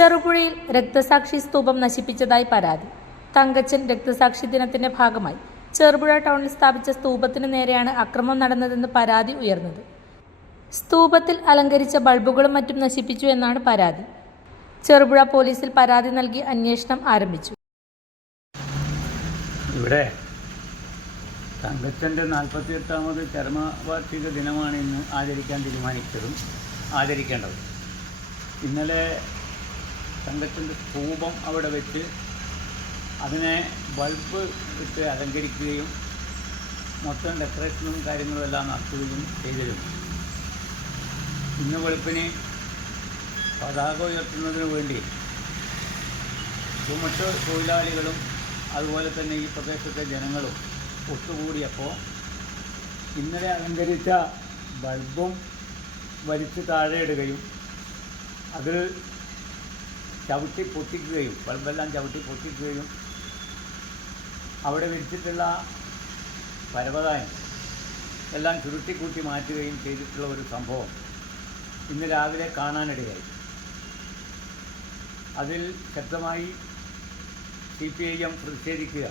ചെറുപുഴയിൽ രക്തസാക്ഷി സ്തൂപം നശിപ്പിച്ചതായി പരാതി. തങ്കച്ചൻ രക്തസാക്ഷി ദിനത്തിന്റെ ഭാഗമായി ചെറുപുഴ ടൗണിൽ സ്ഥാപിച്ച സ്തൂപത്തിന് നേരെയാണ് അക്രമം നടന്നതെന്ന് പരാതി ഉയർന്നത്. സ്തൂപത്തിൽ അലങ്കരിച്ച ബൾബുകളും മറ്റും നശിപ്പിച്ചു എന്നാണ് പരാതി. ചെറുപുഴ പോലീസിൽ പരാതി നൽകി അന്വേഷണം ആരംഭിച്ചു. ഇവിടെ തങ്കച്ചൻ്റെ 48ാമത് ചരമവാർഷിക ദിനമാണ് ഇന്ന് ആചരിക്കേണ്ടത്. ഇന്നലെ തങ്കച്ചൻ്റെ സ്തൂപം അവിടെ വെച്ച് അതിനെ ബൾബ് ഇട്ട് അലങ്കരിക്കുകയും മൊത്തം ഡെക്കറേഷനും കാര്യങ്ങളും എല്ലാം നടത്തുകയും ചെയ്തിരുന്നു. ഇന്ന് വെളുപ്പിന് പതാക ഉയർത്തുന്നതിന് വേണ്ടി ചുമട്ട് തൊഴിലാളികളും അതുപോലെ തന്നെ ഈ പ്രദേശത്തെ ജനങ്ങളും ഒത്തുകൂടിയപ്പോൾ ഇന്നലെ അലങ്കരിച്ച ബൾബും വലിച്ച് താഴെയിടുകയും അത് ബൾബെല്ലാം ചവിട്ടി പൊട്ടിക്കുകയും അവിടെ വിരിച്ചിട്ടുള്ള പരവതാനി എല്ലാം ചുരുട്ടിക്കൂട്ടി മാറ്റുകയും ചെയ്തിട്ടുള്ള ഒരു സംഭവം ഇന്ന് രാവിലെ കാണാനിടയായി. അതിൽ ശക്തമായി CPIM പ്രതിഷേധിക്കുക.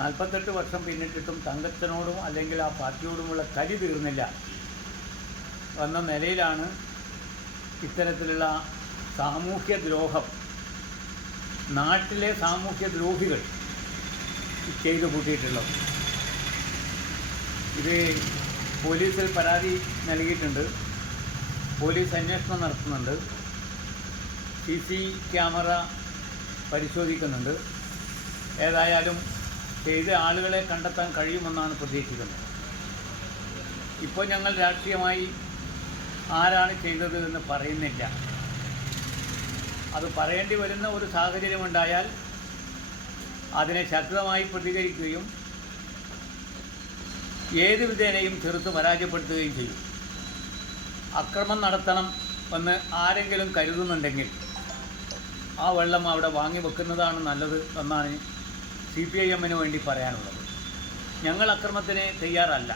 48 വർഷം പിന്നിട്ടിട്ടും തങ്കച്ചനോടും അല്ലെങ്കിൽ ആ പാർട്ടിയോടുമുള്ള കലി തീർന്നില്ല എന്ന നിലയിലാണ് ഇത്തരത്തിലുള്ള സാമൂഹ്യദ്രോഹം നാട്ടിലെ സാമൂഹ്യദ്രോഹികൾ ചെയ്തു കൂട്ടിയിട്ടുള്ളത്. ഇത് പോലീസിൽ പരാതി നൽകിയിട്ടുണ്ട്. പോലീസ് അന്വേഷണം നടത്തുന്നുണ്ട്. CC ക്യാമറ പരിശോധിക്കുന്നുണ്ട്. ഏതായാലും ചെയ്ത ആളുകളെ കണ്ടെത്താൻ കഴിയുമെന്നാണ് പ്രതീക്ഷിക്കുന്നത്. ഇപ്പോൾ ഞങ്ങൾ രാഷ്ട്രീയമായി ആരാണ് ചെയ്തത് എന്ന് പറയുന്നില്ല. അത് പറയേണ്ടി വരുന്ന ഒരു സാഹചര്യമുണ്ടായാൽ അതിനെ ശക്തമായി പ്രതികരിക്കുകയും ഏത് വിധേനയും ചെറുത്ത് പരാജയപ്പെടുത്തുകയും ചെയ്യും. അക്രമം നടത്തണം എന്ന് ആരെങ്കിലും കരുതുന്നുണ്ടെങ്കിൽ ആ വെള്ളം അവിടെ വാങ്ങി വെക്കുന്നതാണ് നല്ലത് എന്നാണ് CPIMന് വേണ്ടി പറയാനുള്ളത്. ഞങ്ങൾ അക്രമത്തിന് തയ്യാറല്ല.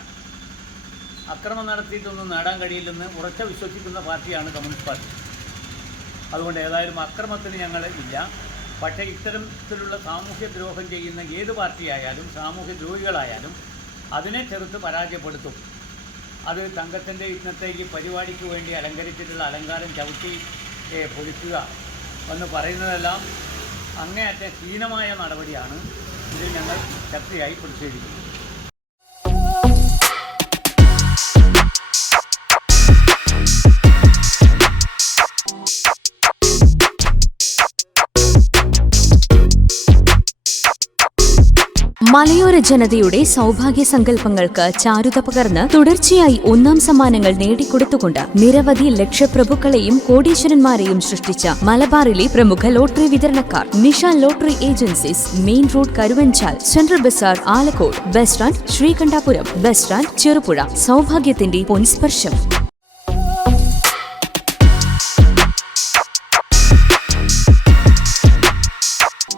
അക്രമം നടത്തിയിട്ടൊന്നും നേടാൻ കഴിയില്ലെന്ന് ഉറച്ച വിശ്വസിക്കുന്ന പാർട്ടിയാണ് കമ്മ്യൂണിസ്റ്റ് പാർട്ടി. അതുകൊണ്ട് ഏതായാലും അക്രമത്തിന് ഞങ്ങൾ ഇല്ല. പക്ഷേ ഇത്തരത്തിലുള്ള സാമൂഹ്യദ്രോഹം ചെയ്യുന്ന ഏത് പാർട്ടിയായാലും സാമൂഹ്യദ്രോഹികളായാലും അതിനെ ചെറുത്ത് പരാജയപ്പെടുത്തും. അത് തങ്കച്ചൻ്റെ ഇന്നത്തെ ഈ പരിപാടിക്ക് വേണ്ടി അലങ്കരിച്ചിട്ടുള്ള അലങ്കാരം ചവിട്ടി പൊളിക്കുക എന്ന് പറയുന്നതെല്ലാം അങ്ങേയറ്റം ഹീനമായ നടപടിയാണ്. ഇതിൽ ഞങ്ങൾ ശക്തിയായി പ്രതിഷേധിക്കുന്നു. മലയോര ജനതയുടെ സൗഭാഗ്യ സങ്കല്പങ്ങൾക്ക് ചാരുത പകർന്ന് തുടർച്ചയായി 1ാം സമ്മാനങ്ങൾ നേടിക്കൊടുത്തുകൊണ്ട് നിരവധി ലക്ഷപ്രഭുക്കളെയും കോടീശ്വരന്മാരെയും സൃഷ്ടിച്ച മലബാറിലെ പ്രമുഖ ലോട്ടറി വിതരണക്കാർ Nisha lottery agencies, main road Karuvanchal, central bazaar Alakode, bus stand Sreekandapuram, bus stand Cherupuzha. സൗഭാഗ്യത്തിന്റെ പൊൻസ്പർശം.